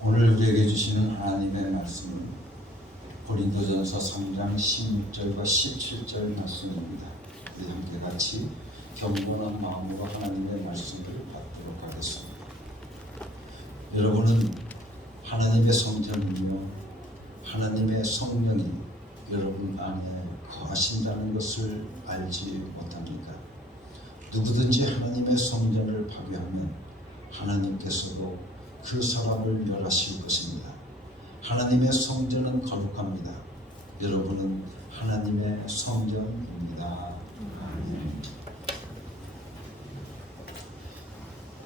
오늘 우리에게 주시는 하나님의 말씀은 고린도전서 3장 16절과 17절 말씀입니다. 우리 함께 같이 경건한 마음으로 하나님의 말씀을 받도록 하겠습니다. 여러분은 하나님의 성전이며 하나님의 성령이 여러분 안에 거하신다는 것을 알지 못합니까? 누구든지 하나님의 성전을 파괴하면 하나님께서도 그 사람을 멸하실 것입니다. 하나님의 성전은 거룩합니다. 여러분은 하나님의 성전입니다.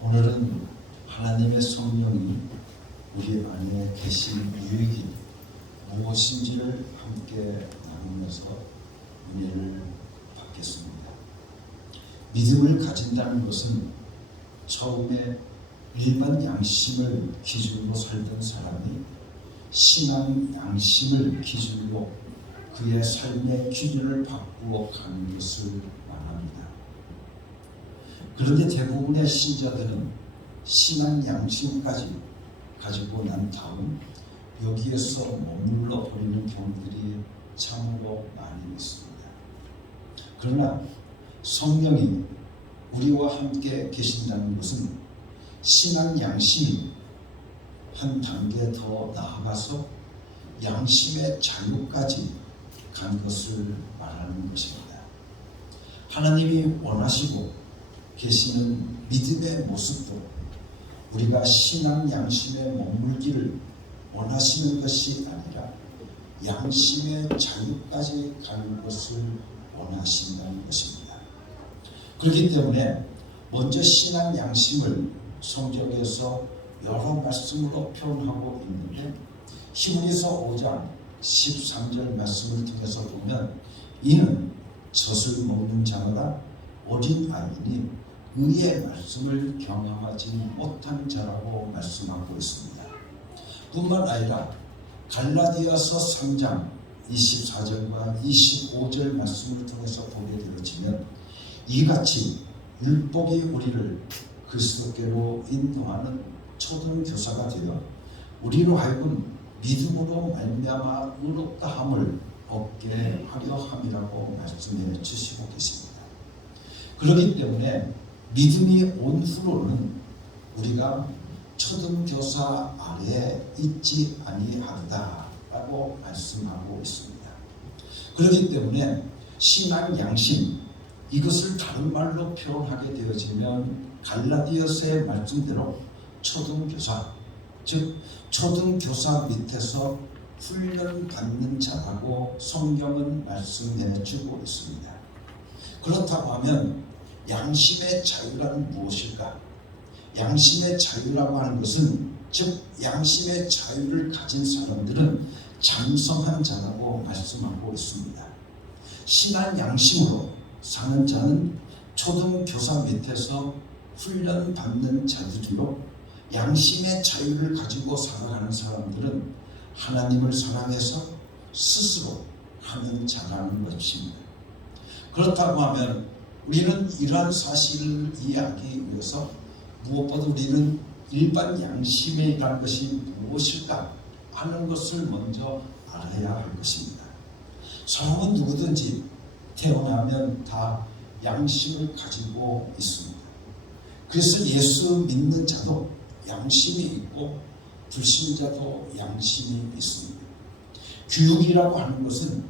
오늘은 하나님의 성령이 우리 안에 계신 유익이 무엇인지를 함께 나누면서 은혜를 받겠습니다. 믿음을 가진다는 것은 처음에 일반 양심을 기준으로 살던 사람이 신앙 양심을 기준으로 그의 삶의 기준을 바꾸어 가는 것을 말합니다. 그런데 대부분의 신자들은 신앙 양심까지 가지고 난 다음 여기에서 머물러 버리는 경우들이 참으로 많이 있습니다. 그러나 성령이 우리와 함께 계신다는 것은 신앙 양심이 한 단계 더 나아가서 양심의 자유까지 간 것을 말하는 것입니다. 하나님이 원하시고 계시는 믿음의 모습도 우리가 신앙 양심에 머물기를 원하시는 것이 아니라 양심의 자유까지 가는 것을 원하신다는 것입니다. 그렇기 때문에 먼저 신앙 양심을 성경에서 여러 말씀으로 표현하고 있는데 히브리서 5장 13절 말씀을 통해서 보면 이는 젖을 먹는 자마다 어린 아이니 의의 말씀을 경험하지 못한 자라고 말씀하고 있습니다. 뿐만 아니라 갈라디아서 3장 24절과 25절 말씀을 통해서 보게 되어지면 이같이 율법이 우리를 그리스도께로 인도하는 초등교사가 되어 우리로 하여금 믿음으로 말미암아 의롭다함을 얻게 하려 함이라고 말씀해 주시고 계십니다. 그렇기 때문에 믿음이 온 후로는 우리가 초등교사 아래에 있지 아니한다라고 말씀하고 있습니다. 그렇기 때문에 신앙 양심 이것을 다른 말로 표현하게 되어지면 갈라디아서의 말씀대로 초등교사, 즉 초등교사 밑에서 훈련받는 자라고 성경은 말씀해 주고 있습니다. 그렇다고 하면 양심의 자유란 무엇일까? 양심의 자유라고 하는 것은 즉 양심의 자유를 가진 사람들은 장성한 자라고 말씀하고 있습니다. 신앙 양심으로 사는 자는 초등교사 밑에서 훈련받는 자들이요 양심의 자유를 가지고 살아가는 사람들은 하나님을 사랑해서 스스로 하는 자라는 것입니다. 그렇다고 하면 우리는 이러한 사실을 이해하기 위해서 무엇보다 우리는 일반 양심이라는 것이 무엇일까 하는 것을 먼저 알아야 할 것입니다. 사람은 누구든지 태어나면 다 양심을 가지고 있습니다. 그래서 예수 믿는 자도 양심이 있고 불신자도 양심이 있습니다. 교육이라고 하는 것은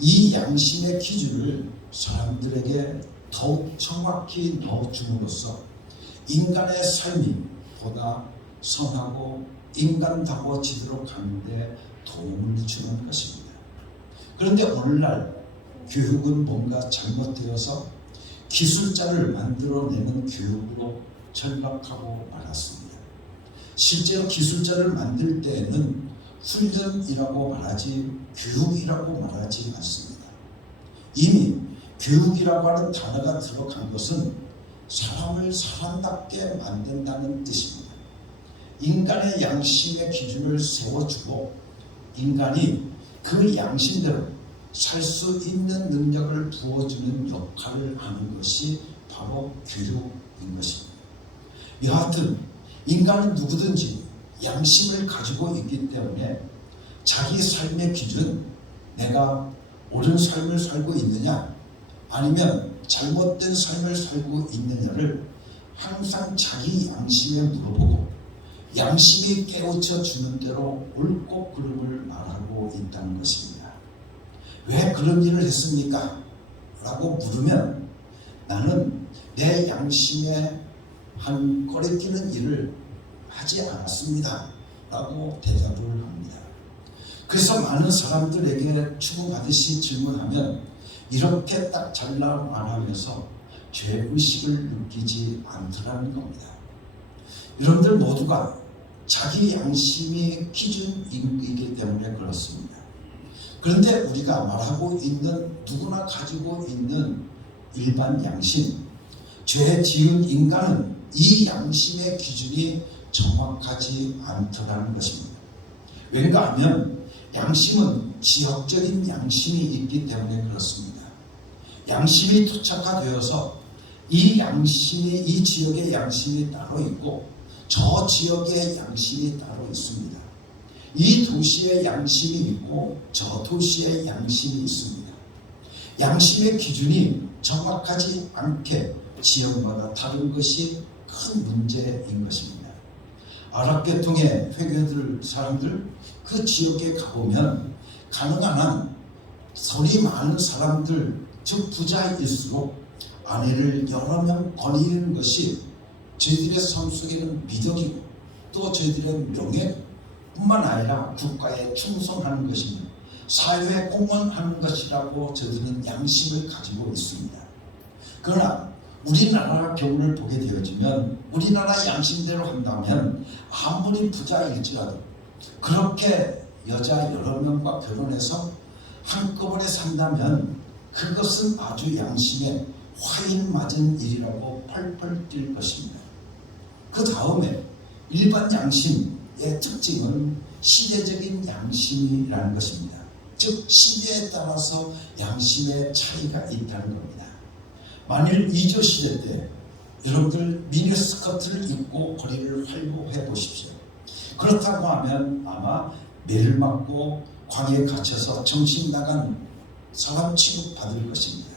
이 양심의 기준을 사람들에게 더욱 정확히 넣어줌으로써 인간의 삶이 보다 선하고 인간다워지도록 하는 데 도움을 주는 것입니다. 그런데 오늘날 교육은 뭔가 잘못되어서 기술자를 만들어내는 교육으로 전락하고 말았습니다. 실제로 기술자를 만들 때에는 훈련이라고 말하지 교육이라고 말하지 않습니다. 이미 교육이라고 하는 단어가 들어간 것은 사람을 사람답게 만든다는 뜻입니다. 인간의 양심의 기준을 세워주고 인간이 그 양심대로 살 수 있는 능력을 부어주는 역할을 하는 것이 바로 교육인 것입니다. 여하튼 인간은 누구든지 양심을 가지고 있기 때문에 자기 삶의 기준, 내가 옳은 삶을 살고 있느냐 아니면 잘못된 삶을 살고 있느냐를 항상 자기 양심에 물어보고 양심이 깨우쳐 주는 대로 옳고 그름을 말하고 있다는 것입니다. 왜 그런 일을 했습니까? 라고 물으면 나는 내 양심에 한 꺼리끼는 일을 하지 않았습니다 라고 대답을 합니다. 그래서 많은 사람들에게 추구받으시 질문하면 이렇게 딱 잘라 말하면서 죄의식을 느끼지 않더라는 겁니다. 여러분들 모두가 자기 양심이 기준이기 때문에 그렇습니다. 그런데 우리가 말하고 있는 누구나 가지고 있는 일반 양심, 죄 지은 인간은 이 양심의 기준이 정확하지 않더라는 것입니다. 왠가 하면 양심은 지역적인 양심이 있기 때문에 그렇습니다. 양심이 토착화되어서 이 양심이 이 지역의 양심이 따로 있고 저 지역의 양심이 따로 있습니다. 이 도시의 양심이 있고 저 도시의 양심이 있습니다. 양심의 기준이 정확하지 않게 지역마다 다른 것이 큰 문제인 것입니다. 아랍계통의 회교들 사람들 그 지역에 가보면 가능한 한 돈이 많은 사람들 즉 부자일수록 아내를 여러 명 거느리는 것이 저희들의 삶 속에는 미덕이고 또 저희들의 명예뿐만 아니라 국가에 충성하는 것이며 사회에 공헌하는 것이라고 저희들은 양심을 가지고 있습니다. 그러나 우리나라 경우를 보게 되어지면 우리나라 양심대로 한다면 아무리 부자일지라도 그렇게 여자 여러 명과 결혼해서 한꺼번에 산다면 그것은 아주 양심에 화인 맞은 일이라고 펄펄 뛸 것입니다. 그 다음에 일반 양심의 특징은 시대적인 양심이라는 것입니다. 즉 시대에 따라서 양심의 차이가 있다는 겁니다. 만일 이조 시대 때 여러분들 미니스커트를 입고 거리를 활보해 보십시오. 그렇다고 하면 아마 매를 맞고 광야에 갇혀서 정신 나간 사람 취급받을 것입니다.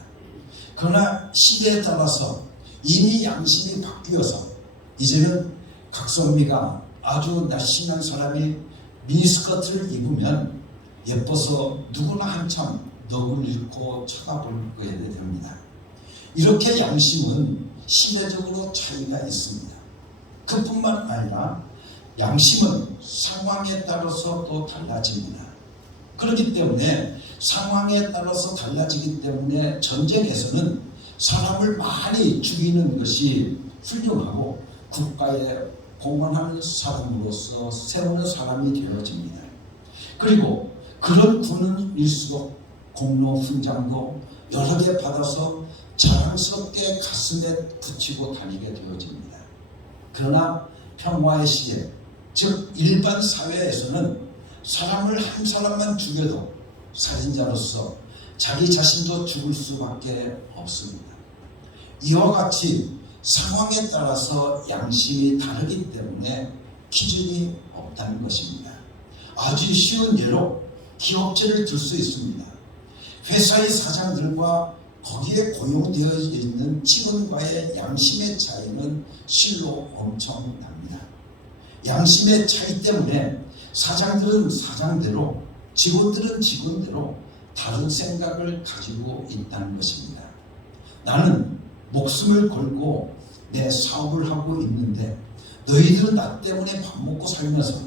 그러나 시대에 따라서 이미 양심이 바뀌어서 이제는 각선미가 아주 날씬한 사람이 미니스커트를 입으면 예뻐서 누구나 한참 넋을 잃고 쳐다볼 거야 됩니다. 이렇게 양심은 시대적으로 차이가 있습니다. 그뿐만 아니라 양심은 상황에 따라서 또 달라집니다. 그렇기 때문에 상황에 따라서 달라지기 때문에 전쟁에서는 사람을 많이 죽이는 것이 훌륭하고 국가에 공헌하는 사람으로서 세우는 사람이 되어집니다. 그리고 그런 군인일수록 공로 훈장도 여러 개 받아서 자랑스럽게 가슴에 붙이고 다니게 되어집니다. 그러나 평화의 시대, 즉 일반 사회에서는 사람을 한 사람만 죽여도 살인자로서 자기 자신도 죽을 수밖에 없습니다. 이와 같이 상황에 따라서 양심이 다르기 때문에 기준이 없다는 것입니다. 아주 쉬운 예로 기업체를 들 수 있습니다. 회사의 사장들과 거기에 고용되어 있는 직원과의 양심의 차이는 실로 엄청납니다. 양심의 차이 때문에 사장들은 사장대로 직원들은 직원대로 다른 생각을 가지고 있다는 것입니다. 나는 목숨을 걸고 내 사업을 하고 있는데 너희들은 나 때문에 밥 먹고 살면서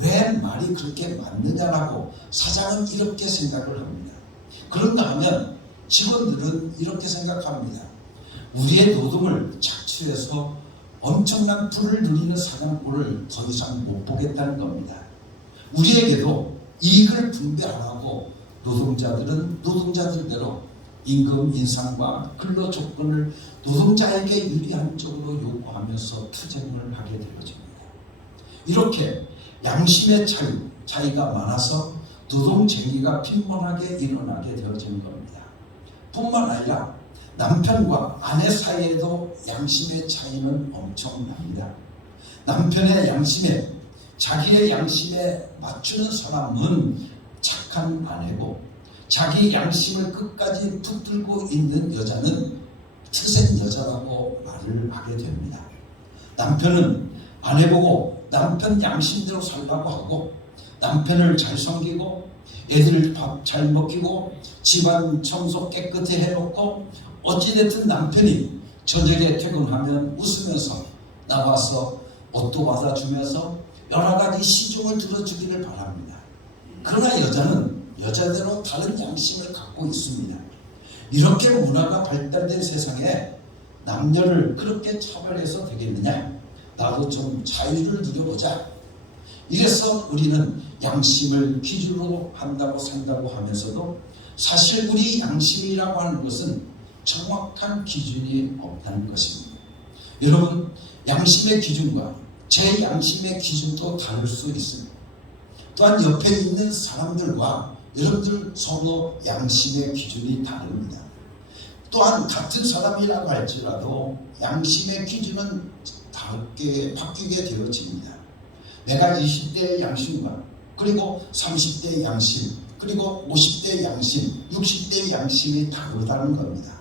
왜 말이 그렇게 맞느냐라고 사장은 이렇게 생각을 합니다. 그런가 하면 직원들은 이렇게 생각합니다. 우리의 노동을 착취해서 엄청난 부를 누리는 사장꼴을 더 이상 못 보겠다는 겁니다. 우리에게도 이익을 분배하라고 노동자들은 노동자들대로 임금 인상과 근로 조건을 노동자에게 유리한 쪽으로 요구하면서 투쟁을 하게 되어집니다. 이렇게 양심의 차이가 많아서 노동쟁의가 빈번하게 일어나게 되어진 겁니다. 뿐만 아니라 남편과 아내 사이에도 양심의 차이는 엄청납니다. 남편의 양심에 자기의 양심에 맞추는 사람은 착한 아내고, 자기 양심을 끝까지 붙들고 있는 여자는 트센 여자라고 말을 하게 됩니다. 남편은 아내 보고 남편 양심대로 살라고 하고, 남편을 잘 섬기고 애들 밥 잘 먹이고 집안 청소 깨끗이 해놓고, 어찌됐든 남편이 저녁에 퇴근하면 웃으면서 나와서 옷도 받아주면서 여러 가지 시중을 들어주기를 바랍니다. 그러나 여자는 여자대로 다른 양심을 갖고 있습니다. 이렇게 문화가 발달된 세상에 남녀를 그렇게 차별해서 되겠느냐? 나도 좀 자유를 누려보자. 이래서 우리는 양심을 기준으로 한다고 산다고 하면서도, 사실 우리 양심이라고 하는 것은 정확한 기준이 없다는 것입니다. 여러분, 양심의 기준과 제 양심의 기준도 다를 수 있습니다. 또한 옆에 있는 사람들과 여러분들 서로 양심의 기준이 다릅니다. 또한 같은 사람이라고 할지라도 양심의 기준은 다르게 바뀌게 되어집니다. 내가 20대의 양심과 그리고 30대의 양심, 그리고 50대의 양심, 60대의 양심이 다르다는 겁니다.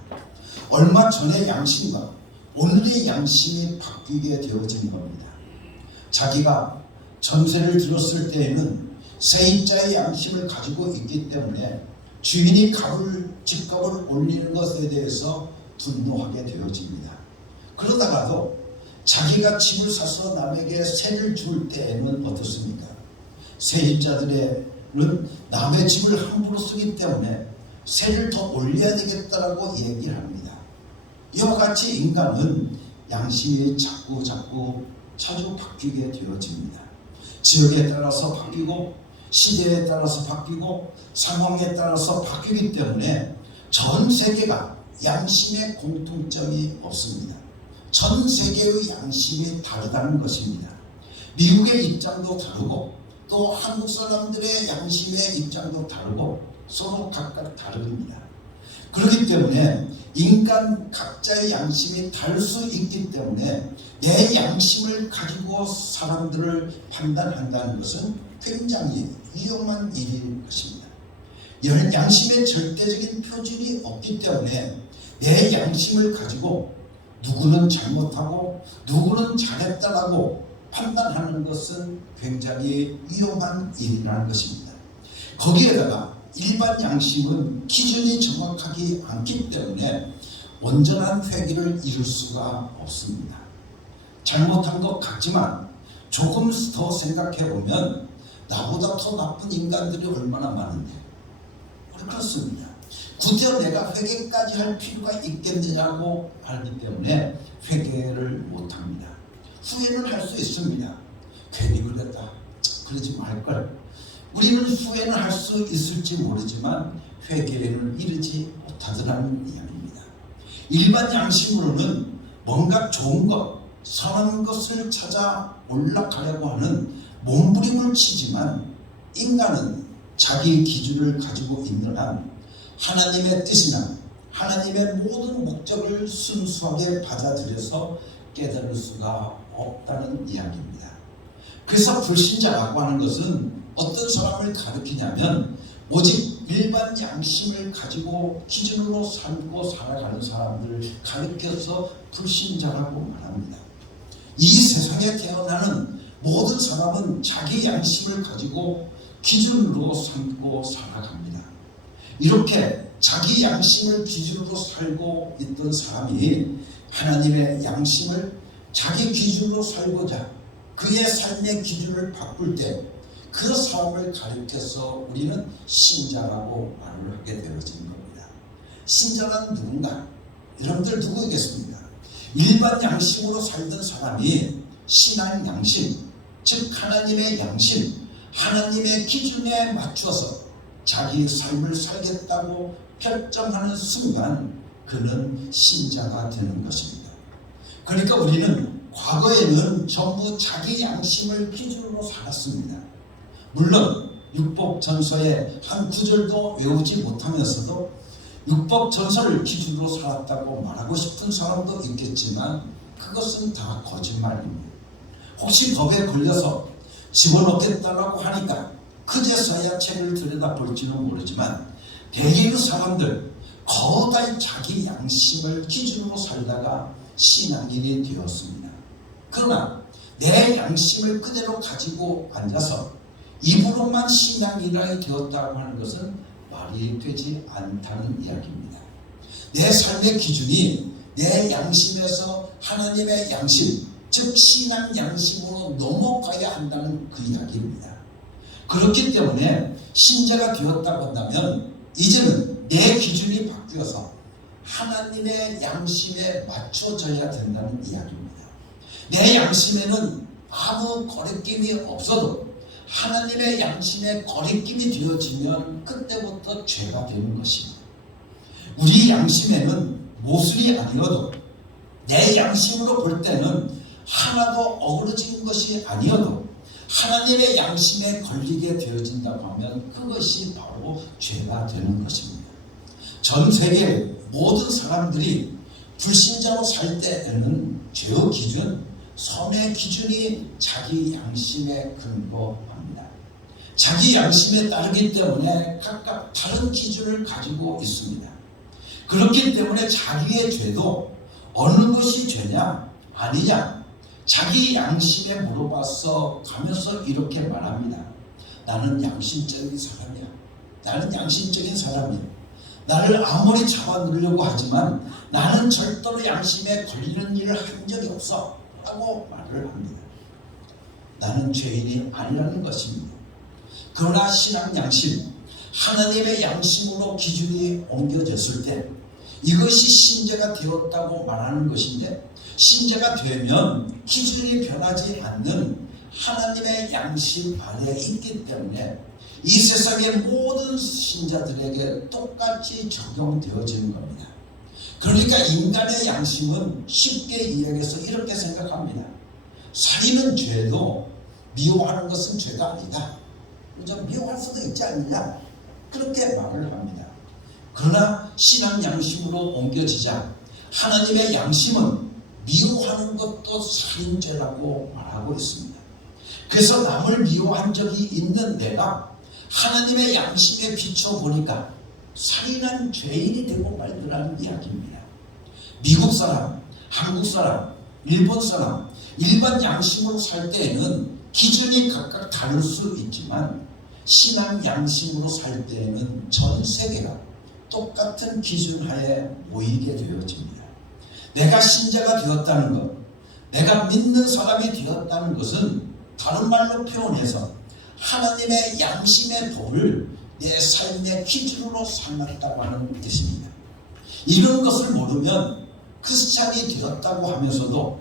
얼마 전의 양심과 오늘의 양심이 바뀌게 되어진 겁니다. 자기가 전세를 들었을 때에는 세입자의 양심을 가지고 있기 때문에 주인이 집값을 올리는 것에 대해서 분노하게 되어집니다. 그러다가도 자기가 집을 사서 남에게 세를 줄 때에는 어떻습니까? 세입자들은 남의 집을 함부로 쓰기 때문에 세를 더 올려야 되겠다라고 얘기를 합니다. 이와 같이 인간은 양심이 자꾸 자주 바뀌게 되어집니다. 지역에 따라서 바뀌고, 시대에 따라서 바뀌고, 상황에 따라서 바뀌기 때문에 전 세계가 양심의 공통점이 없습니다. 전 세계의 양심이 다르다는 것입니다. 미국의 입장도 다르고, 또 한국 사람들의 양심의 입장도 다르고, 서로 각각 다릅니다. 그렇기 때문에 인간 각자의 양심이 다를 수 있기 때문에 내 양심을 가지고 사람들을 판단한다는 것은 굉장히 위험한 일인 것입니다. 이런 양심의 절대적인 표준이 없기 때문에 내 양심을 가지고 누구는 잘못하고 누구는 잘했다라고 판단하는 것은 굉장히 위험한 일이라는 것입니다. 거기에다가 일반 양심은 기준이 정확하지 않기 때문에 온전한 회개를 이룰 수가 없습니다. 잘못한 것 같지만 조금 더 생각해 보면 나보다 더 나쁜 인간들이 얼마나 많은데, 그렇습니다. 굳이 내가 회개까지 할 필요가 있겠느냐고 하기 때문에 회개를 못합니다. 후회는 할 수 있습니다. 괜히 그랬다, 그러지 말걸. 우리는 후회는 할 수 있을지 모르지만 회개에는 이르지 못하더라는 이야기입니다. 일반 양심으로는 뭔가 좋은 것, 선한 것을 찾아 올라가려고 하는 몸부림을 치지만, 인간은 자기 기준을 가지고 있는 한 하나님의 뜻이나 하나님의 모든 목적을 순수하게 받아들여서 깨달을 수가 없다는 이야기입니다. 그래서 불신자라고 하는 것은 어떤 사람을 가리키냐면, 오직 일반 양심을 가지고 기준으로 살고 살아가는 사람들을 가리켜서 불신자라고 말합니다. 이 세상에 태어나는 모든 사람은 자기 양심을 가지고 기준으로 삼고 살아갑니다. 이렇게 자기 양심을 기준으로 살고 있던 사람이 하나님의 양심을 자기 기준으로 살고자 그의 삶의 기준을 바꿀 때 그 사람을 가리켜서 우리는 신자라고 말을 하게 되어진 겁니다. 신자는 누군가? 여러분들 누구겠습니까? 일반 양심으로 살던 사람이 신앙 양심, 즉 하나님의 양심, 하나님의 기준에 맞춰서 자기 삶을 살겠다고 결정하는 순간 그는 신자가 되는 것입니다. 그러니까 우리는 과거에는 전부 자기 양심을 기준으로 살았습니다. 물론 율법전서의 한 구절도 외우지 못하면서도 율법전서를 기준으로 살았다고 말하고 싶은 사람도 있겠지만 그것은 다 거짓말입니다. 혹시 법에 걸려서 집어넣겠다라고 하니까 그제서야 책을 들여다볼지는 모르지만 대개의 사람들 거다히 자기 양심을 기준으로 살다가 신앙인이 되었습니다. 그러나 내 양심을 그대로 가지고 앉아서 입으로만 신앙인이 되었다고 하는 것은 말이 되지 않다는 이야기입니다. 내 삶의 기준이 내 양심에서 하나님의 양심, 즉 신앙 양심으로 넘어가야 한다는 그 이야기입니다. 그렇기 때문에 신자가 되었다고 한다면 이제는 내 기준이 바뀌어서 하나님의 양심에 맞춰져야 된다는 이야기입니다. 내 양심에는 아무 거리낌이 없어도 하나님의 양심에 거리낌이 되어지면 그때부터 죄가 되는 것입니다. 우리 양심에는 모순이 아니어도 내 양심으로 볼 때는 하나도 어그러진 것이 아니어도 하나님의 양심에 걸리게 되어진다고 하면 그것이 바로 죄가 되는 것입니다. 전 세계 모든 사람들이 불신자로 살 때에는 죄의 기준, 선의 기준이 자기 양심에 근거합니다. 자기 양심에 따르기 때문에 각각 다른 기준을 가지고 있습니다. 그렇기 때문에 자기의 죄도 어느 것이 죄냐 아니냐 자기 양심에 물어봐서 가면서 이렇게 말합니다. 나는 양심적인 사람이야. 나는 양심적인 사람이야. 나를 아무리 잡아놓으려고 하지만 나는 절대로 양심에 걸리는 일을 한 적이 없어 라고 말을 합니다. 나는 죄인이 아니라는 것입니다. 그러나 신앙 양심, 하나님의 양심으로 기준이 옮겨졌을 때 이것이 신자가 되었다고 말하는 것인데, 신자가 되면 기준이 변하지 않는 하나님의 양심 안에 있기 때문에 이 세상의 모든 신자들에게 똑같이 적용되어지는 겁니다. 그러니까 인간의 양심은 쉽게 이야기해서 이렇게 생각합니다. 살인은 죄도 미워하는 것은 죄가 아니다. 미워할 수도 있지 않느냐? 그렇게 말을 합니다. 그러나 신앙 양심으로 옮겨지자 하나님의 양심은 미워하는 것도 살인죄라고 말하고 있습니다. 그래서 남을 미워한 적이 있는 내가 하나님의 양심에 비춰보니까 살인한 죄인이 되고 말더라는 이야기입니다. 미국 사람, 한국 사람, 일본 사람, 일반 양심으로 살 때에는 기준이 각각 다를 수 있지만 신앙 양심으로 살 때에는 전 세계가 똑같은 기준 하에 모이게 되어집니다. 내가 신자가 되었다는 것, 내가 믿는 사람이 되었다는 것은 다른 말로 표현해서 하나님의 양심의 법을 내 삶의 기준으로 삼았다고 하는 뜻입니다. 이런 것을 모르면 크리스찬이 되었다고 하면서도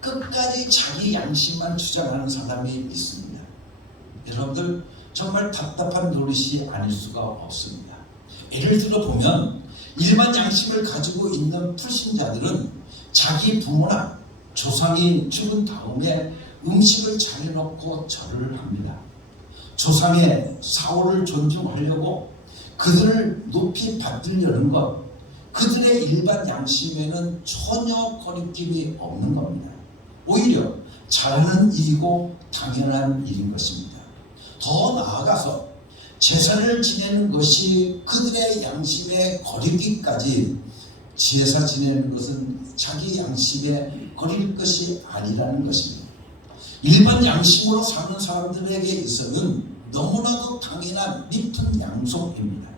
끝까지 자기 양심만 주장하는 사람이 있습니다. 여러분들 정말 답답한 노릇이 아닐 수가 없습니다. 예를 들어 보면 일반 양심을 가지고 있는 불신자들은 자기 부모나 조상이 죽은 다음에 음식을 차려놓고 절을 합니다. 조상의 사후를 존중하려고 그들을 높이 받들려는 것, 그들의 일반 양심에는 전혀 거리낌이 없는 겁니다. 오히려 잘하는 일이고 당연한 일인 것입니다. 더 나아가서 제사를 지내는 것이 그들의 양심에 거리기까지 제사 지내는 것은 자기 양심에 거릴 것이 아니라는 것입니다. 일반 양심으로 사는 사람들에게 있어서는 너무나도 당연한 깊은 양속입니다.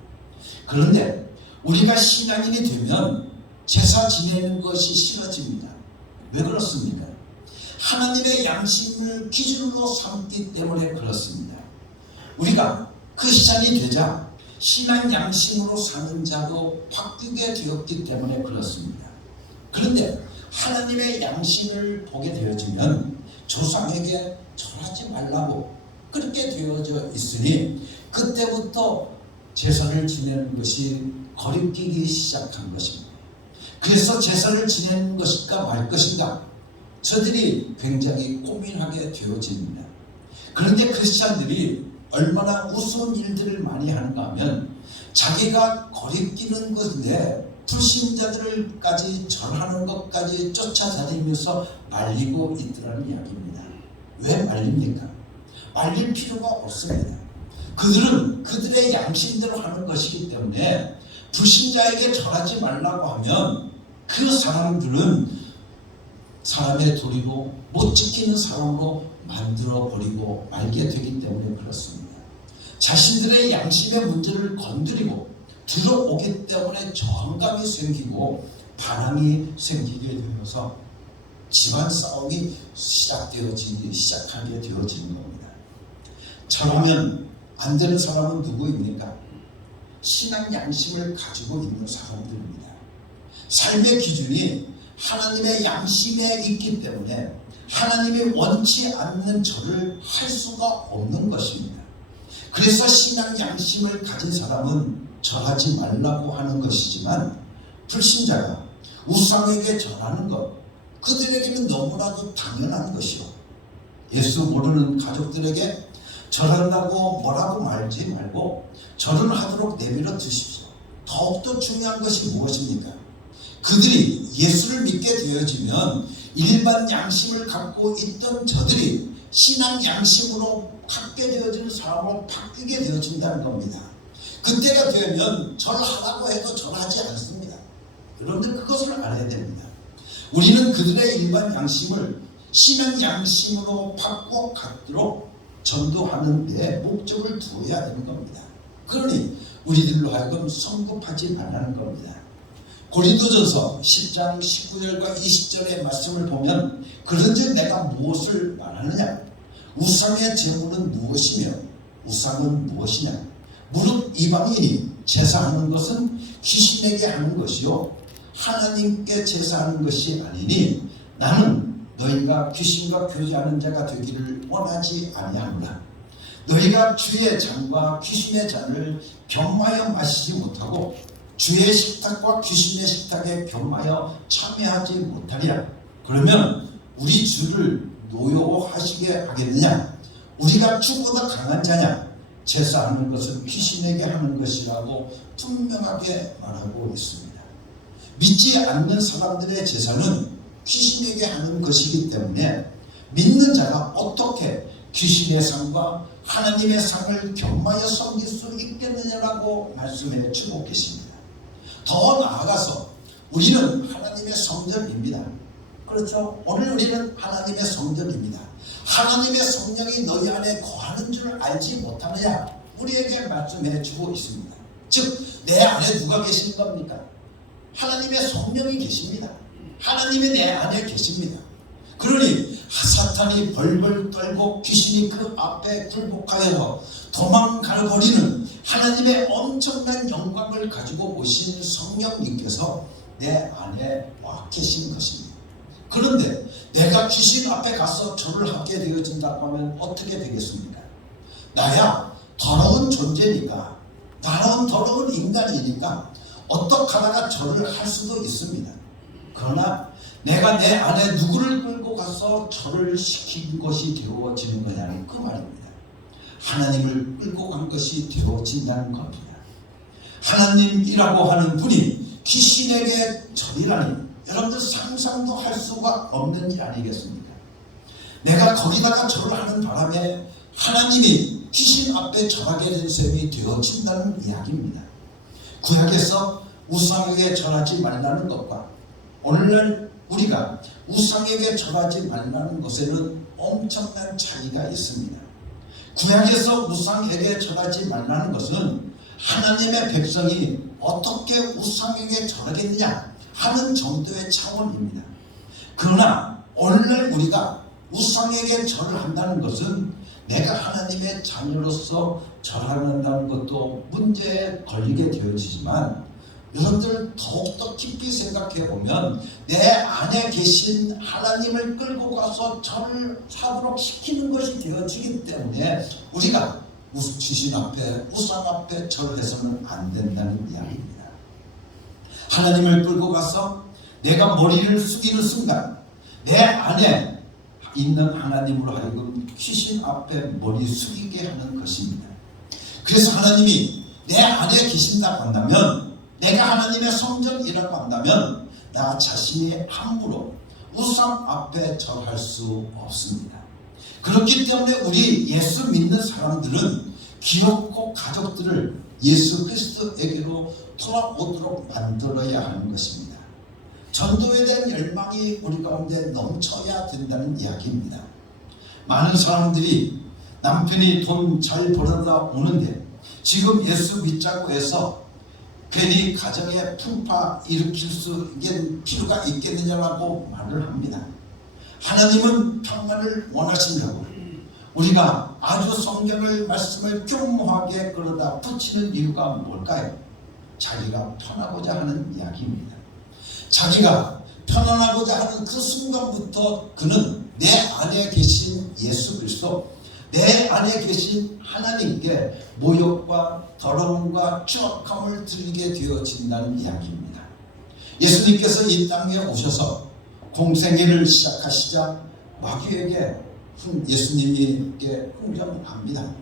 그런데 우리가 신앙인이 되면 제사 지내는 것이 싫어집니다. 왜 그렇습니까? 하나님의 양심을 기준으로 삼기 때문에 그렇습니다. 우리가 크리스찬이 되자 신앙 양심으로 사는 자로 바뀌게 되었기 때문에 그렇습니다. 그런데 하나님의 양심을 보게 되어지면 조상에게 절하지 말라고 그렇게 되어져 있으니 그때부터 제사를 지내는 것이 거리끼기 시작한 것입니다. 그래서 제사를 지내는 것일까 말 것인가 저들이 굉장히 고민하게 되어집니다. 그런데 크리스찬들이 얼마나 우스운 일들을 많이 하는가 하면 자기가 거리끼는 것인데 불신자들까지 절하는 것까지 쫓아다니면서 말리고 있더라는 이야기입니다. 왜 말립니까? 말릴 필요가 없습니다. 그들은 그들의 양심대로 하는 것이기 때문에 불신자에게 절하지 말라고 하면 그 사람들은 사람의 도리로 못 지키는 사람으로 만들어버리고 말게 되기 때문에 그렇습니다. 자신들의 양심의 문제를 건드리고 들어오기 때문에 저항감이 생기고 반항이 생기게 되어서 집안 싸움이 시작하게 되어지는 겁니다. 절하면 안 되는 사람은 누구입니까? 신앙 양심을 가지고 있는 사람들입니다. 삶의 기준이 하나님의 양심에 있기 때문에 하나님이 원치 않는 절을 할 수가 없는 것입니다. 그래서 신앙 양심을 가진 사람은 절하지 말라고 하는 것이지만 불신자가 우상에게 절하는 것, 그들에게는 너무나도 당연한 것이요. 예수 모르는 가족들에게 절한다고 뭐라고 말지 말고 절을 하도록 내버려 두십시오. 더욱더 중요한 것이 무엇입니까? 그들이 예수를 믿게 되어지면 일반 양심을 갖고 있던 저들이 신앙 양심으로 갖게 되어지는 사람으로 바뀌게 되어진다는 겁니다. 그때가 되면 절하라고 해도 절하지 않습니다. 여러분들 그것을 알아야 됩니다. 우리는 그들의 일반 양심을 신앙 양심으로 바꿔 갖도록 전도하는 데 목적을 두어야 되는 겁니다. 그러니 우리들로 하여금 성급하지 말라는 겁니다. 고린도전서 10장 19절과 20절의 말씀을 보면 그런즉 내가 무엇을 말하느냐? 우상의 제물은 무엇이며 우상은 무엇이냐? 무릇 이방인이 제사하는 것은 귀신에게 하는 것이요 하나님께 제사하는 것이 아니니 나는 너희가 귀신과 교제하는 자가 되기를 원하지 아니하노라. 너희가 주의 잔과 귀신의 잔을 겸하여 마시지 못하고 주의 식탁과 귀신의 식탁에 겸하여 참여하지 못하리라. 그러면 우리 주를 노여워하시게 하겠느냐? 우리가 주보다 강한 자냐? 제사하는 것은 귀신에게 하는 것이라고 분명하게 말하고 있습니다. 믿지 않는 사람들의 제사는 귀신에게 하는 것이기 때문에 믿는 자가 어떻게 귀신의 상과 하나님의 상을 겸하여 섬길 수 있겠느냐라고 말씀해 주고 계십니다. 더 나아가서 우리는 하나님의 성전입니다. 그렇죠? 오늘 우리는 하나님의 성전입니다. 하나님의 성령이 너희 안에 거하는 줄 알지 못하느냐? 우리에게 말씀해 주고 있습니다. 즉 내 안에 누가 계신 겁니까? 하나님의 성령이 계십니다. 하나님이 내 안에 계십니다. 그러니 사탄이 벌벌 떨고 귀신이 그 앞에 굴복하여 도망가버리는 하나님의 엄청난 영광을 가지고 오신 성령님께서 내 안에 와 계신 것입니다. 그런데 내가 귀신 앞에 가서 절을 하게 되어진다고 하면 어떻게 되겠습니까? 나야 더러운 존재니까, 나는 더러운 인간이니까 어떻게 하다가 절을 할 수도 있습니다. 그러나 내가 내 안에 누구를 끌고 가서 절을 시킨 것이 되어지는 거냐는 그 말입니다. 하나님을 끌고 간 것이 되어진다는 겁니다. 하나님이라고 하는 분이 귀신에게 절이라니 여러분들 상상도 할 수가 없는 일 아니겠습니까? 내가 거기다가 절을 하는 바람에 하나님이 귀신 앞에 절하게 된 셈이 되어진다는 이야기입니다. 구약에서 우상에게 절하지 말라는 것과 오늘날 우리가 우상에게 절하지 말라는 것에는 엄청난 차이가 있습니다. 구약에서 우상에게 절하지 말라는 것은 하나님의 백성이 어떻게 우상에게 절하겠느냐 하는 정도의 차원입니다. 그러나 오늘날 우리가 우상에게 절을 한다는 것은 내가 하나님의 자녀로서 절한다는 것도 문제에 걸리게 되어지지만 여러분들 더욱더 깊이 생각해 보면 내 안에 계신 하나님을 끌고 가서 절을 하도록 시키는 것이 되어지기 때문에 우리가 귀신 앞에 우상 앞에 절을 해서는 안 된다는 이야기입니다. 하나님을 끌고 가서 내가 머리를 숙이는 순간 내 안에 있는 하나님으로 하여금 귀신 앞에 머리 숙이게 하는 것입니다. 그래서 하나님이 내 안에 계신다고 한다면, 내가 하나님의 성전이라고 한다면 나 자신이 함부로 우상 앞에 절할 수 없습니다. 그렇기 때문에 우리 예수 믿는 사람들은 귀엽고 가족들을 예수 그리스도에게로 돌아오도록 만들어야 하는 것입니다. 전도에 대한 열망이 우리 가운데 넘쳐야 된다는 이야기입니다. 많은 사람들이 남편이 돈 잘 벌어다 오는데 지금 예수 믿자고 해서 괜히 가정에 풍파 일으킬 수 있는 필요가 있겠느냐라고 말을 합니다. 하나님은 평안을 원하신다고 우리가 아주 성경의 말씀을 교묘하게 끌어다 붙이는 이유가 뭘까요? 자기가 편하고자 하는 이야기입니다. 자기가 편안하고자 하는 그 순간부터 그는 내 안에 계신 예수 그리스도, 내 안에 계신 하나님께 모욕과 더러움과 추악함을 들리게 되어진다는 이야기입니다. 예수님께서 이 땅에 오셔서 공생애를 시작하시자 마귀에게 예수님이 흥정합니다.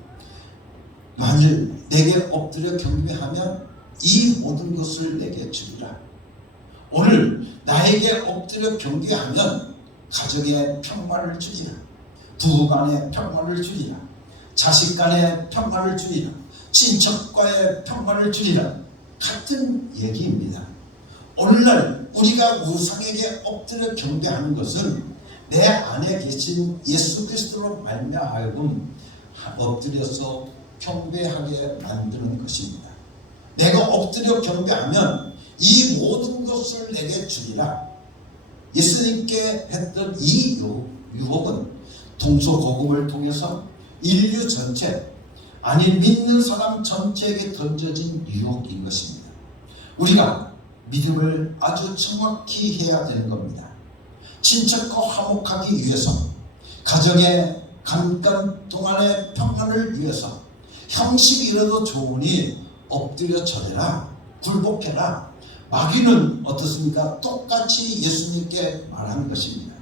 만일 내게 엎드려 경배하면 이 모든 것을 내게 주리라. 오늘 나에게 엎드려 경배하면 가정에 평화를 주리라, 부부간에 평화를 주리라, 자식간에 평화를 주리라, 친척과의 평화를 주리라. 같은 얘기입니다. 오늘날 우리가 우상에게 엎드려 경배하는 것은 내 안에 계신 예수 그리스도로 말미암아 엎드려서 경배하게 만드는 것입니다. 내가 엎드려 경배하면 이 모든 것을 내게 주리라. 예수님께 했던 이 유혹은 동서고금을 통해서 인류 전체, 아니 믿는 사람 전체에게 던져진 유혹인 것입니다. 우리가 믿음을 아주 정확히 해야 되는 겁니다. 친척과 화목하기 위해서, 가정의 잠깐 동안의 평안을 위해서 형식이라도 좋으니 엎드려 절해라, 굴복해라. 마귀는 어떻습니까? 똑같이 예수님께 말하는 것입니다.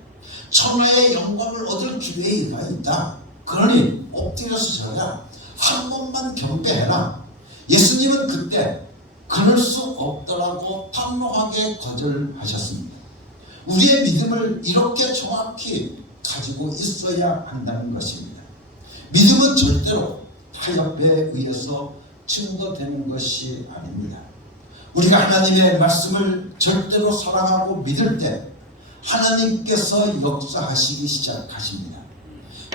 천하의 영광을 얻을 기회가 있다. 그러니 엎드려서 절해라. 한 번만 경배해라. 예수님은 그때 그럴 수 없더라고 단호하게 거절하셨습니다. 우리의 믿음을 이렇게 정확히 가지고 있어야 한다는 것입니다. 믿음은 절대로 타협에 의해서 증거되는 것이 아닙니다. 우리가 하나님의 말씀을 절대로 사랑하고 믿을 때 하나님께서 역사하시기 시작하십니다.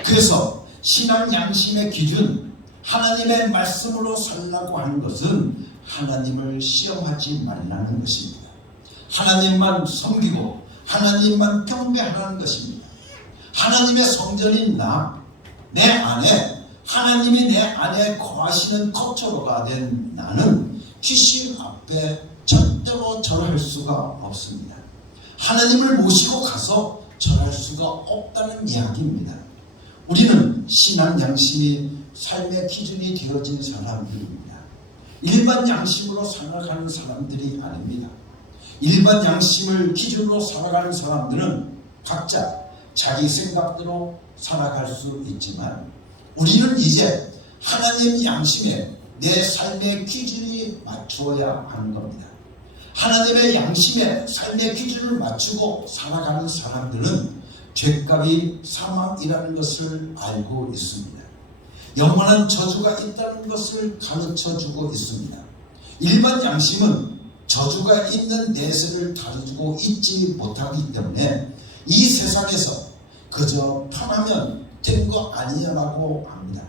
그래서 신앙 양심의 기준, 하나님의 말씀으로 살라고 하는 것은 하나님을 시험하지 말라는 것입니다. 하나님만 섬기고 하나님만 경배하라는 것입니다. 하나님의 성전인 내 안에, 하나님이 내 안에 거하시는 거처로가 된 나는 귀신 앞에 절대로 절할 수가 없습니다. 하나님을 모시고 가서 절할 수가 없다는 이야기입니다. 우리는 신앙 양심이 삶의 기준이 되어진 사람들입니다. 일반 양심으로 살아가는 사람들이 아닙니다. 일반 양심을 기준으로 살아가는 사람들은 각자 자기 생각대로 살아갈 수 있지만 우리는 이제 하나님 양심에 내 삶의 기준이 맞추어야 하는 겁니다. 하나님의 양심에 삶의 기준을 맞추고 살아가는 사람들은 죄값이 사망이라는 것을 알고 있습니다. 영원한 저주가 있다는 것을 가르쳐주고 있습니다. 일반 양심은 저주가 있는 내세를 다루고 있지 못하기 때문에 이 세상에서 그저 편하면 된 거 아니냐라고 합니다.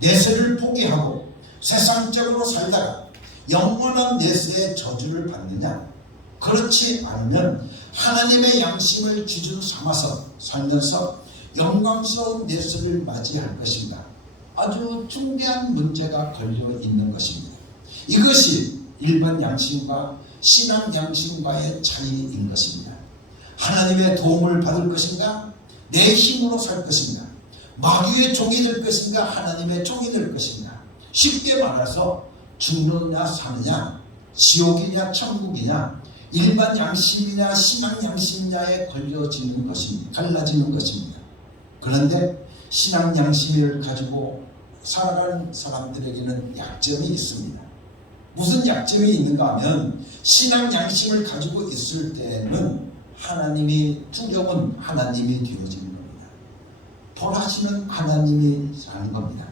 내세를 포기하고 세상적으로 살다가 영원한 내세의 저주를 받느냐? 그렇지 않으면 하나님의 양심을 기준 삼아서 살면서 영광스러운 내세를 맞이할 것인가? 아주 중대한 문제가 걸려 있는 것입니다. 이것이 일반 양심과 신앙 양심과의 차이인 것입니다. 하나님의 도움을 받을 것인가? 내 힘으로 살 것인가? 마귀의 종이 될 것인가? 하나님의 종이 될 것인가? 쉽게 말해서 죽느냐 사느냐, 지옥이냐 천국이냐, 일반 양심이냐 신앙 양심이냐에 갈라지는 것입니다. 그런데 신앙 양심을 가지고 살아가는 사람들에게는 약점이 있습니다. 무슨 약점이 있는가 하면 신앙 양심을 가지고 있을 때는 하나님이 두려운 하나님이 되어지는 겁니다. 벌하시는 하나님이라는 겁니다.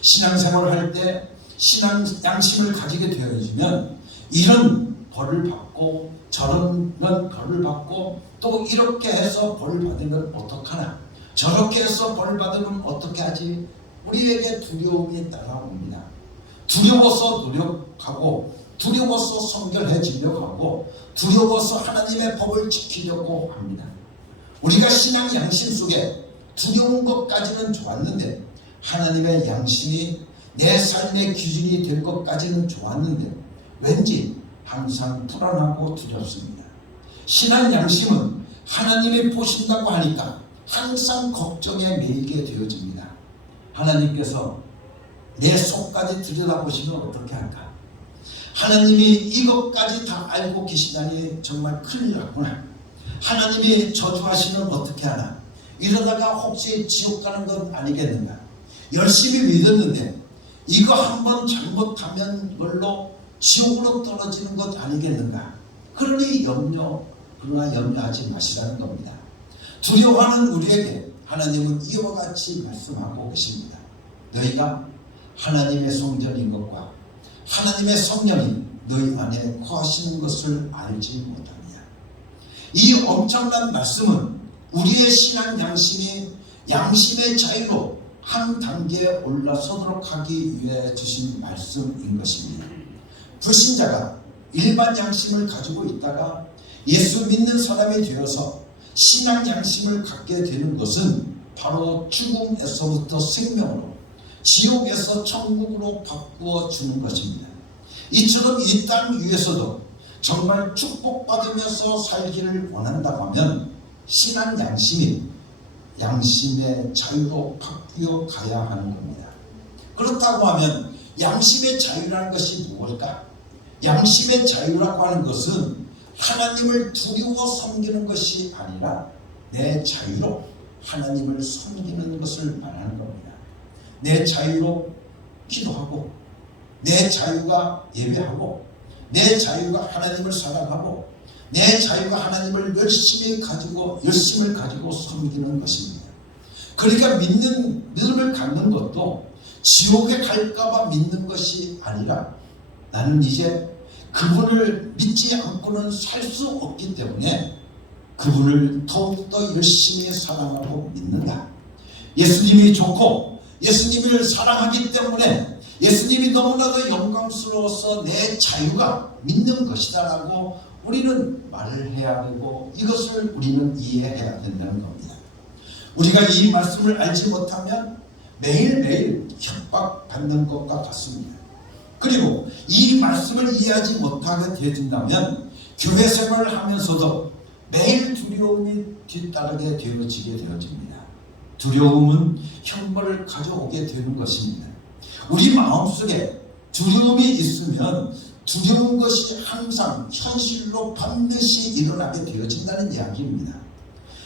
신앙생활을 할 때 신앙 양심을 가지게 되어지면 이런 벌을 받고 저런 벌을 받고 또 이렇게 해서 벌을 받으면 어떡하나, 저렇게 해서 벌을 받으면 어떻게 하지? 우리에게 두려움이 따라옵니다. 두려워서 노력하고, 두려워서 성결해지려고 하고, 두려워서 하나님의 법을 지키려고 합니다. 우리가 신앙 양심 속에 두려운 것까지는 좋았는데, 하나님의 양심이 내 삶의 기준이 될 것까지는 좋았는데 왠지 항상 불안하고 두렵습니다. 신앙 양심은 하나님이 보신다고 하니까 항상 걱정에 매이게 되어집니다. 하나님께서 내 속까지 들여다보시면 어떻게 할까? 하나님이 이것까지 다 알고 계시다니 정말 큰일 났구나. 하나님이 저주하시면 어떻게 하나? 이러다가 혹시 지옥 가는 건 아니겠는가? 열심히 믿었는데 이거 한번 잘못하면 그걸로 지옥으로 떨어지는 것 아니겠는가? 그러나 염려하지 마시라는 겁니다. 두려워하는 우리에게 하나님은 이와 같이 말씀하고 계십니다. 너희가 하나님의 성전인 것과 하나님의 성령이 너희 안에 거하시는 것을 알지 못하느냐. 이 엄청난 말씀은 우리의 신앙 양심이 양심의 자유로 한 단계에 올라서도록 하기 위해 주신 말씀인 것입니다. 불신자가 일반 양심을 가지고 있다가 예수 믿는 사람이 되어서 신앙 양심을 갖게 되는 것은 바로 죽음에서부터 생명으로, 지옥에서 천국으로 바꾸어 주는 것입니다. 이처럼 이 땅 위에서도 정말 축복받으면서 살기를 원한다고 하면 신앙 양심이 양심의 자유로 바뀌어 가야 하는 겁니다. 그렇다고 하면 양심의 자유라는 것이 무엇일까? 양심의 자유라고 하는 것은 하나님을 두려워 섬기는 것이 아니라 내 자유로 하나님을 섬기는 것을 말하는 겁니다. 내 자유로 기도하고, 내 자유가 예배하고, 내 자유가 하나님을 사랑하고, 내 자유가 하나님을 열심을 가지고 섬기는 것입니다. 그러니까 믿음을 갖는 것도 지옥에 갈까봐 믿는 것이 아니라 나는 이제 그분을 믿지 않고는 살 수 없기 때문에 그분을 더욱더 열심히 사랑하고 믿는다. 예수님이 좋고 예수님을 사랑하기 때문에 예수님이 너무나도 영광스러워서 내 자유가 믿는 것이다 라고 우리는 말을 해야 되고, 이것을 우리는 이해해야 된다는 겁니다. 우리가 이 말씀을 알지 못하면 매일매일 협박받는 것과 같습니다. 그리고 이 말씀을 이해하지 못하게 되어진다면 교회 생활을 하면서도 매일 두려움이 뒤따르게 되어지게 되어집니다. 두려움은 형벌을 가져오게 되는 것입니다. 우리 마음속에 두려움이 있으면 두려운 것이 항상 현실로 반드시 일어나게 되어진다는 이야기입니다.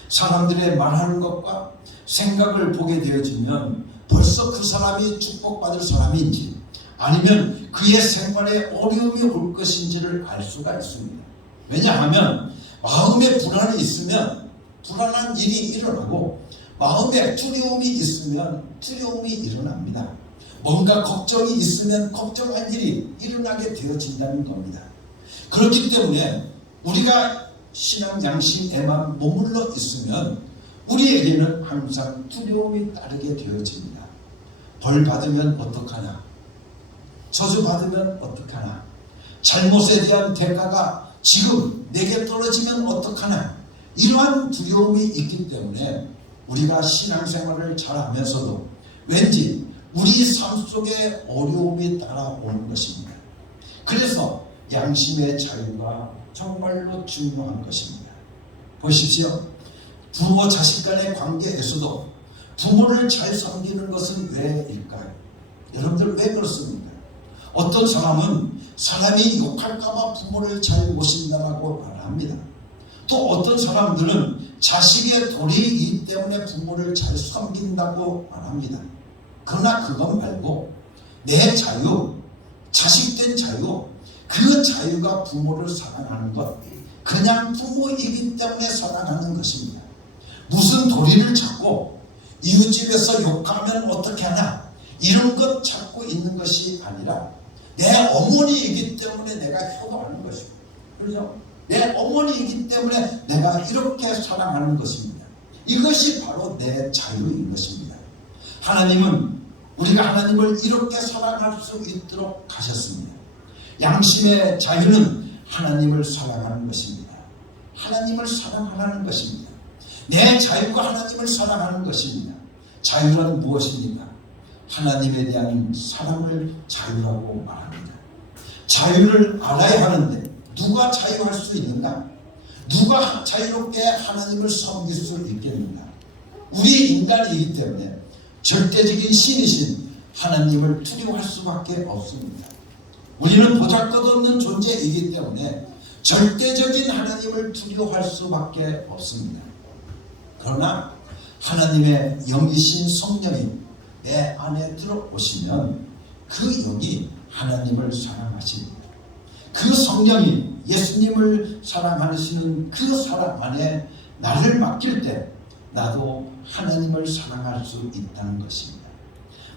사람들의 말하는 것과 생각을 보게 되어지면 벌써 그 사람이 축복받을 사람인지 아니면 그의 생활에 어려움이 올 것인지를 알 수가 있습니다. 왜냐하면 마음에 불안이 있으면 불안한 일이 일어나고, 마음에 두려움이 있으면 두려움이 일어납니다. 뭔가 걱정이 있으면 걱정할 일이 일어나게 되어진다는 겁니다. 그렇기 때문에 우리가 신앙 양심에만 머물러 있으면 우리에게는 항상 두려움이 따르게 되어집니다. 벌 받으면 어떡하나? 저주 받으면 어떡하나? 잘못에 대한 대가가 지금 내게 떨어지면 어떡하나? 이러한 두려움이 있기 때문에 우리가 신앙생활을 잘하면서도 왠지 우리 삶 속에 어려움이 따라오는 것입니다. 그래서 양심의 자유가 정말로 중요한 것입니다. 보십시오. 부모 자식 간의 관계에서도 부모를 잘 섬기는 것은 왜일까요? 여러분들 왜 그렇습니까? 어떤 사람은 사람이 욕할까봐 부모를 잘 모신다고 말합니다. 또 어떤 사람들은 자식의 도리이기 때문에 부모를 잘 섬긴다고 말합니다. 그러나 그것 말고 내 자유, 자식된 자유, 그 자유가 부모를 사랑하는 것, 그냥 부모이기 때문에 사랑하는 것입니다. 무슨 도리를 찾고 이웃집에서 욕하면 어떻게 하나 이런 것 찾고 있는 것이 아니라 내 어머니이기 때문에 내가 효도하는 것이고, 그렇죠? 내 어머니이기 때문에 내가 이렇게 사랑하는 것입니다. 이것이 바로 내 자유인 것입니다. 하나님은 우리가 하나님을 이렇게 사랑할 수 있도록 하셨습니다. 양심의 자유는 하나님을 사랑하는 것입니다. 하나님을 사랑하는 것입니다. 내 자유가 하나님을 사랑하는 것입니다. 자유란 무엇입니까? 하나님에 대한 사랑을 자유라고 말합니다. 자유를 알아야 하는데 누가 자유할 수 있는가? 누가 자유롭게 하나님을 섬길 수 있겠는가? 우리 인간이기 때문에 절대적인 신이신 하나님을 두려워할 수밖에 없습니다. 우리는 보잘것없는 존재이기 때문에 절대적인 하나님을 두려워할 수밖에 없습니다. 그러나 하나님의 영이신 성령이 내 안에 들어오시면 그 영이 하나님을 사랑하십니다. 그 성령이 예수님을 사랑하시는 그 사랑 안에 나를 맡길 때 나도 하나님을 사랑할 수 있다는 것입니다.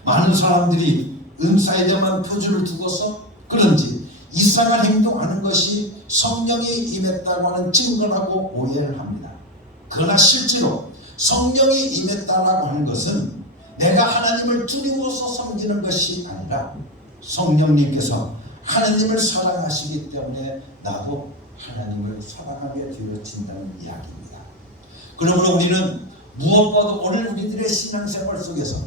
많은 사람들이 은사에 대한 표준을 두고서 그런지 이상한 행동하는 것이 성령이 임했다고 하는 증거라고 오해를 합니다. 그러나 실제로 성령이 임했다라고 하는 것은 내가 하나님을 두려워서 섬기는 것이 아니라 성령님께서 하나님을 사랑하시기 때문에 나도 하나님을 사랑하게 되어진다는 이야기입니다. 그러므로 우리는 무엇보다도 오늘 우리들의 신앙생활 속에서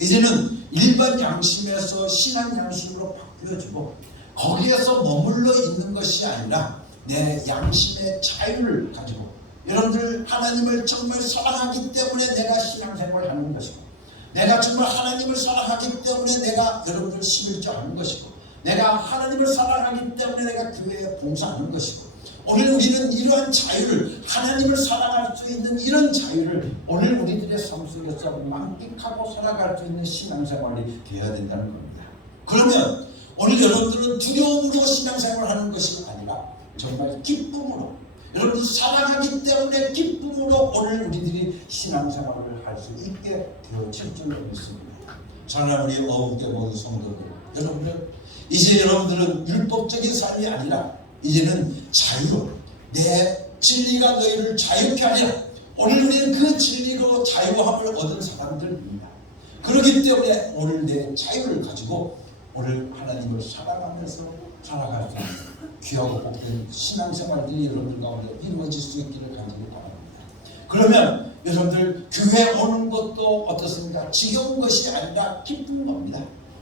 이제는 일반 양심에서 신앙 양심으로 바뀌어지고 거기에서 머물러 있는 것이 아니라 내 양심의 자유를 가지고 여러분들 하나님을 정말 사랑하기 때문에 내가 신앙생활을 하는 것이고 내가 정말 하나님을 사랑하기 때문에 내가 여러분들 11조 하는 것이고 내가 하나님을 사랑하기 때문에 내가 교회에 봉사하는 것이고 오늘 우리는 이러한 자유를 하나님을 사랑할 수 있는 이런 자유를 오늘 우리들의 삶 속에서 만끽하고 살아갈 수 있는 신앙생활이 되어야 된다는 겁니다. 그러면 오늘 여러분들은 두려움으로 신앙생활하는 것이 아니라 정말 기쁨으로 여러분들 사랑하기 때문에 기쁨으로 오늘 우리들이 신앙생활을 할 수 있게 되어질 줄로 믿습니다. 사랑하는 우리 어음교 모든 성도들 여러분들 이제 여러분들은 율법적인 삶이 아니라 이제는 자유로 내 진리가 너희를 자유케 하리라. 오늘 우리는 그 진리로 자유함을 얻은 사람들입니다. 그렇기 때문에 오늘 내 자유를 가지고 오늘 하나님을 사랑하면서 살아갈 수 있는 귀하고 복된 신앙생활들이 여러분들 가운데 이루어질 수 있기를 간절히 바랍니다. 그러면 여러분들 교회 오는 것도 어떻습니까? 지겨운 것이 아니라 기쁜 겁니다.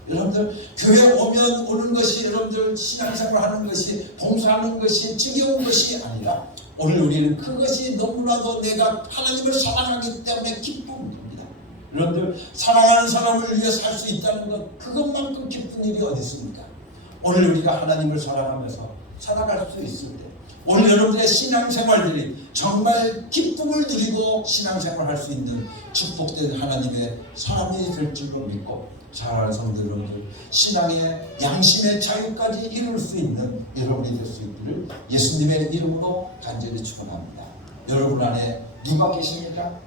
여러분들 교회 오면 오는 것이 여러분들 신앙생활 하는 것이 봉사하는 것이 지겨운 것이 아니라 오늘 우리는 그것이 너무나도 내가 하나님을 사랑하기 때문에 기쁨입니다. 여러분들 사랑하는 사람을 위해서 할 수 있다는 것 그것만큼 기쁜 일이 어디 있습니까? 오늘 우리가 하나님을 사랑하면서 살아갈 수 있을 때 오늘 여러분들의 신앙생활들이 정말 기쁨을 누리고 신앙생활할 수 있는 축복된 하나님의 사람이 될 줄로 믿고 사랑하는 성도 여러분들 신앙의 양심의 자유까지 이룰 수 있는 여러분이 될 수 있기를 예수님의 이름으로 간절히 축원합니다. 여러분 안에 누가 계십니까?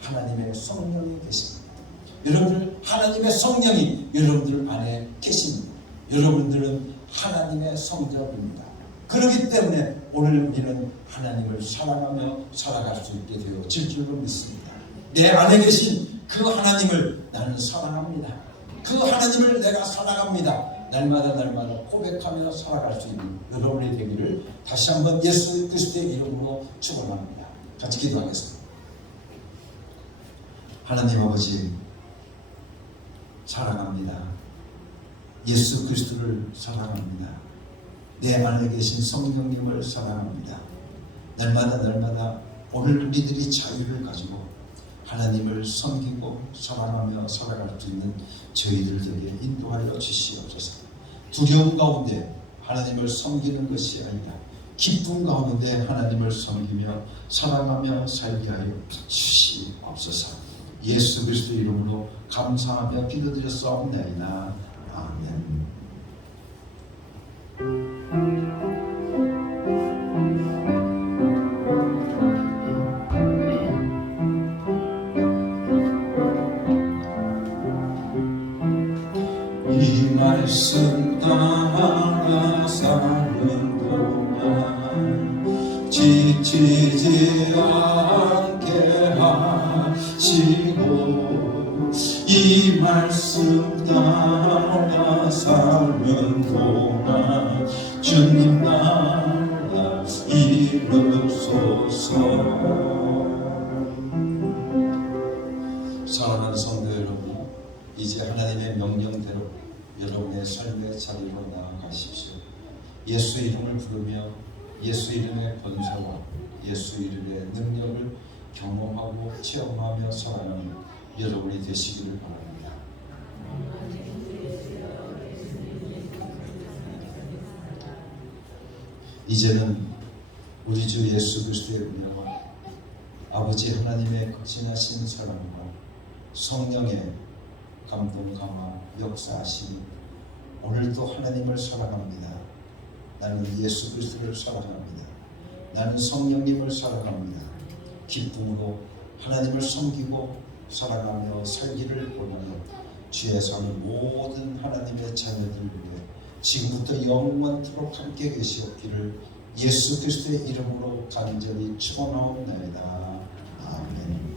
하나님의 성령이 계십니다. 여러분들 하나님의 성령이 여러분들 안에 계십니다. 여러분들은 하나님의 성전입니다. 그렇기 때문에 오늘 우리는 하나님을 사랑하며 살아갈 수 있게 되어질 줄로 믿습니다. 내 안에 계신 그 하나님을 나는 사랑합니다. 그 하나님을 내가 사랑합니다. 날마다 고백하며 살아갈 수 있는 여러분이 되기를 다시 한번 예수 그리스도의 이름으로 축원합니다. 같이 기도하겠습니다. 하나님 아버지 사랑합니다. 예수 그리스도를 사랑합니다. 내 안에 계신 성령님을 사랑합니다. 날마다 오늘 우리들이 자유를 가지고 하나님을 섬기고 사랑하며 살아갈 수 있는 저희들 되게 인도하여 주시옵소서. 두려움 가운데 하나님을 섬기는 것이 아니라 기쁨 가운데 하나님을 섬기며 사랑하며 살게 하여 주시옵소서. 예수 그리스도 이름으로 감사하며 기도드렸사옵나이다. 아멘. 말씀 따라 사는 동안 지치지 않게 하시고 이 말씀 따라 사는 동안 주님 나라 이루소서. 사랑하는 성도 여러분, 이제 하나님의 명령대로 여러분의 삶의 자리로 나아가십시오. 예수 이름을 부르며 예수 이름의 권세와 예수 이름의 능력을 경험하고 체험하며 살아가는 여러분이 되시기를 바랍니다. 이제는 우리 주 예수 그리스도의 은혜와 아버지 하나님의 극진하신 사랑과 성령의 감동 감화 역사하심이 오늘도 하나님을 사랑합니다. 나는 예수 그리스도를 사랑합니다. 나는 성령님을 사랑합니다. 기쁨으로 하나님을 섬기고 사랑하며 살기를 원하는 주의 사는 모든 하나님의 자녀들 위해 지금부터 영원토록 함께 계시옵기를 예수 그리스도의 이름으로 간절히 축원하옵나이다. 아멘.